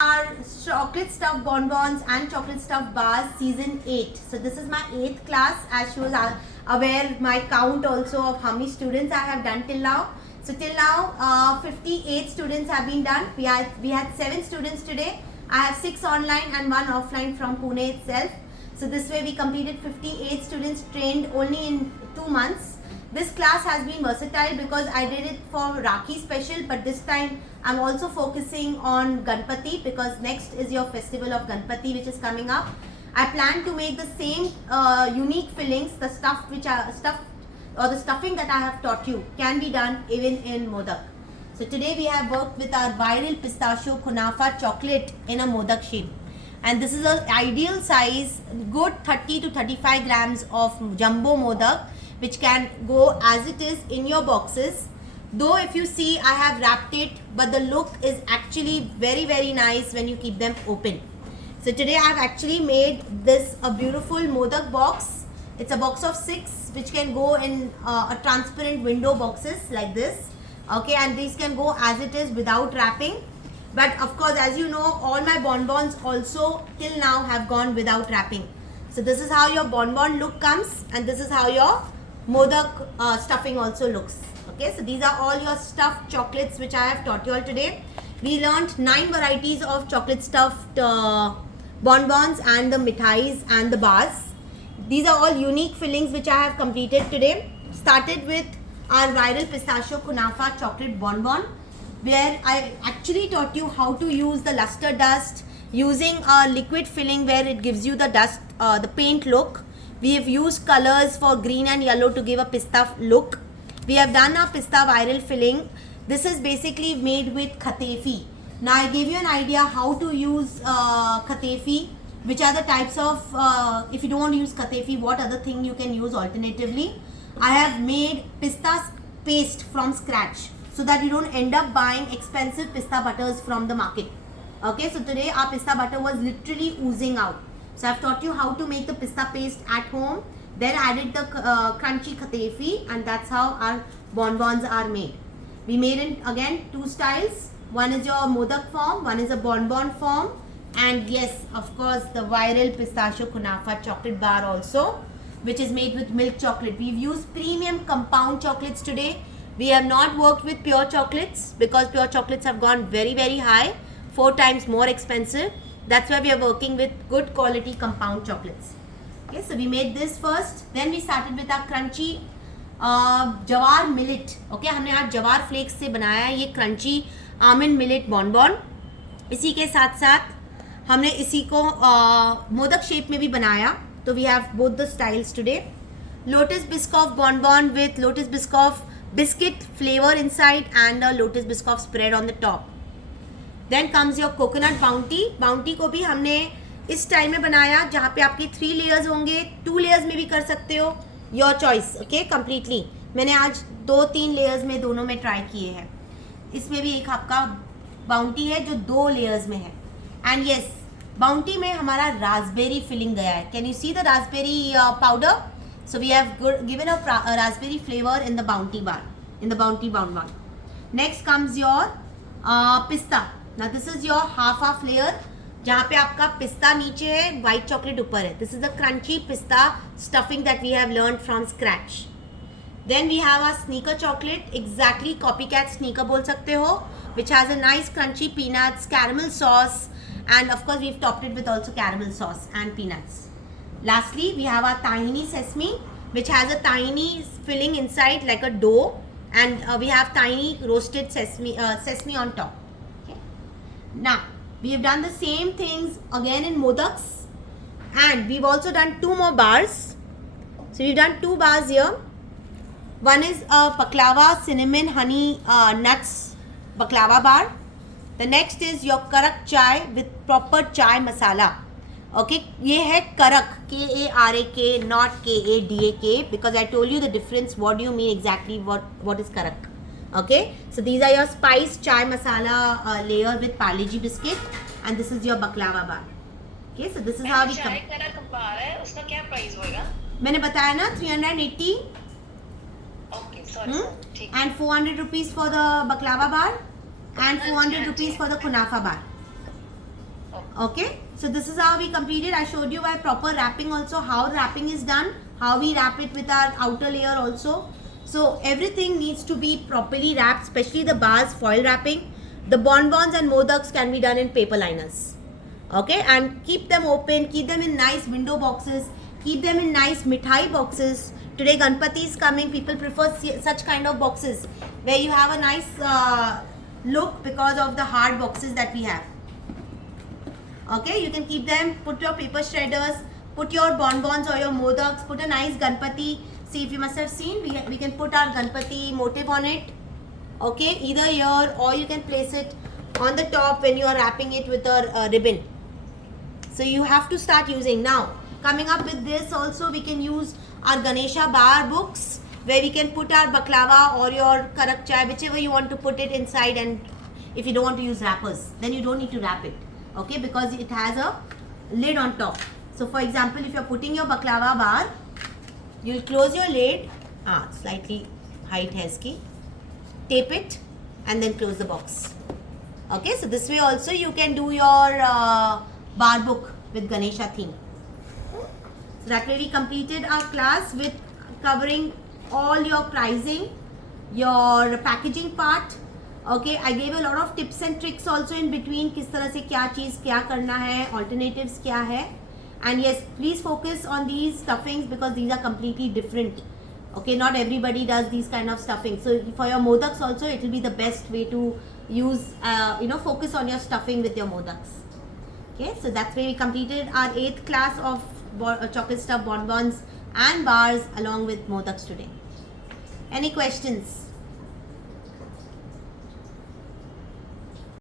Our chocolate stuffed bonbons and chocolate stuffed bars season 8. So this is my 8th class, as she was aware my count also of how many students I have done till now. So till now 58 students have been done. We had 7 students today. I have 6 online and 1 offline from Pune itself. So this way we completed 58 students trained only in 2 months. This class has been versatile because I did it for Rakhi special, but this time I'm also focusing on Ganpati because next is your festival of Ganpati which is coming up. I plan to make the same unique fillings, the stuffing that I have taught you can be done even in Modak. So today we have worked with our viral pistachio kunafa chocolate in a Modak shape. And this is an ideal size, good 30 to 35 grams of jumbo Modak, which can go as it is in your boxes. Though if you see, I have wrapped it, but the look is actually very nice when you keep them open. So today I have actually made this a beautiful Modak box. It's a box of 6 which can go in a transparent window boxes like this. Okay, and these can go as it is without wrapping. But of course, as you know, all my bonbons also till now have gone without wrapping. So this is how your bonbon look comes, and this is how your Modak stuffing also looks. Okay, so these are all your stuffed chocolates which I have taught you all today. We learned 9 varieties of chocolate stuffed bonbons and the mithais and the bars. These are all unique fillings which I have completed today. Started with our viral pistachio kunafa chocolate bonbon, where I actually taught you how to use the luster dust using a liquid filling where it gives you the dust, the paint look. We have used colors for green and yellow to give a pista look. We have done a pista viral filling. This is basically made with khatefi. Now I gave you an idea how to use khatefi, which are the types of, if you don't want to use khatefi, what other thing you can use alternatively. I have made pista paste from scratch so that you don't end up buying expensive pista butters from the market. Okay, so today our pista butter was literally oozing out. So I've taught you how to make the pista paste at home, then added the crunchy khatefi, and that's how our bonbons are made. We made it again 2 styles. One is your Modak form, one is a bonbon form, and yes, of course, the viral pistachio kunafa chocolate bar also, which is made with milk chocolate. We've used premium compound chocolates today. We have not worked with pure chocolates because pure chocolates have gone very high, 4 times more expensive. That's why we are working with good quality compound chocolates. Okay, so we made this first. Then we started with our crunchy jawar millet. Okay, हमने आज जवार flex से बनाया है ये crunchy almond millet bonbon. इसी के साथ साथ हमने इसी को मोदक शेप में भी बनाया. तो we have both the styles today. Lotus Biscoff bonbon with Lotus Biscoff biscuit flavor inside and a Lotus Biscoff spread on the top. Then comes your coconut bounty. Bounty को भी हमने इस स्टाइल में बनाया जहाँ पे आपके 3 लेयर्स होंगे, 2 लेयर्स में भी कर सकते हो, योर चॉइस. ओके, कम्प्लीटली मैंने आज 2-3 लेयर्स में दोनों में ट्राई किए हैं. इसमें भी एक आपका बाउंटी है जो 2 लेयर्स में है. एंड यस, बाउंटी में हमारा रास्पबेरी फिलिंग गया है. Can you see the raspberry powder? So we have given a raspberry flavour in the Bounty bar, in the Bounty bonbon. Next comes your pista. Now this is your half layer जहाँ पे आपका पिस्ता नीचे है, white chocolate ऊपर है. This is the crunchy pista stuffing that we have learned from scratch. Then we have our sneaker chocolate, exactly copycat sneaker बोल सकते हो, which has a nice crunchy peanuts, caramel sauce, and of course we've topped it with also caramel sauce and peanuts. Lastly, we have our tahini sesame, which has a tiny filling inside like a dough, and we have tiny roasted sesame on top. Now, we have done the same things again in Modaks, and we've also done 2 more bars. So we've done 2 bars here. One is a baklava cinnamon honey nuts baklava bar. The next is your karak chai with proper chai masala. Okay, ये है karak, K-A-R-A-K, not K-A-D-A-K, because I told you the difference. What do you mean exactly? What is karak? Okay, so these are your spice chai masala layer with Parle G biscuit, and this is your baklava bar. Okay, so this is how we come. चाय का बार है, उसका क्या price होगा? मैंने बताया ना 380. Okay, sorry. ठीक. And 400 rupees for the baklava bar, and 400 rupees for the kunafa bar. Okay, so this is how we completed. I showed you by proper wrapping also, how wrapping is done, how we wrap it with our outer layer also. So everything needs to be properly wrapped, especially the bars, foil wrapping. The bonbons and modaks can be done in paper liners. Okay, and keep them open, keep them in nice window boxes, keep them in nice mithai boxes. Today Ganpati is coming, people prefer such kind of boxes where you have a nice look because of the hard boxes that we have. Okay, you can keep them, put your paper shredders, put your bonbons or your modaks, put a nice Ganpati. See, if you must have seen, we can put our Ganpati motif on it. Okay, either here or you can place it on the top when you are wrapping it with a ribbon. So you have to start using now. Coming up with this also, we can use our Ganesha bar books where we can put our baklava or your karak chai, whichever you want to put it inside. And if you don't want to use wrappers, then you don't need to wrap it. Okay, because it has a lid on top. So for example, if you're putting your baklava bar, you'll close your lid, slightly height hai iski, tape it and then close the box. Okay, so this way also you can do your bar book with Ganesha theme. So that way we completed our class with covering all your pricing, your packaging part. Okay, I gave a lot of tips and tricks also in between, किस तरह से क्या चीज़ क्या करना है, alternatives क्या है. And yes, please focus on these stuffings because these are completely different. Okay, not everybody does these kind of stuffing. So for your modaks also, it will be the best way to use, focus on your stuffing with your modaks. Okay, so that's where we completed our 8th class of chocolate stuffed bonbons and bars along with modaks today. Any questions?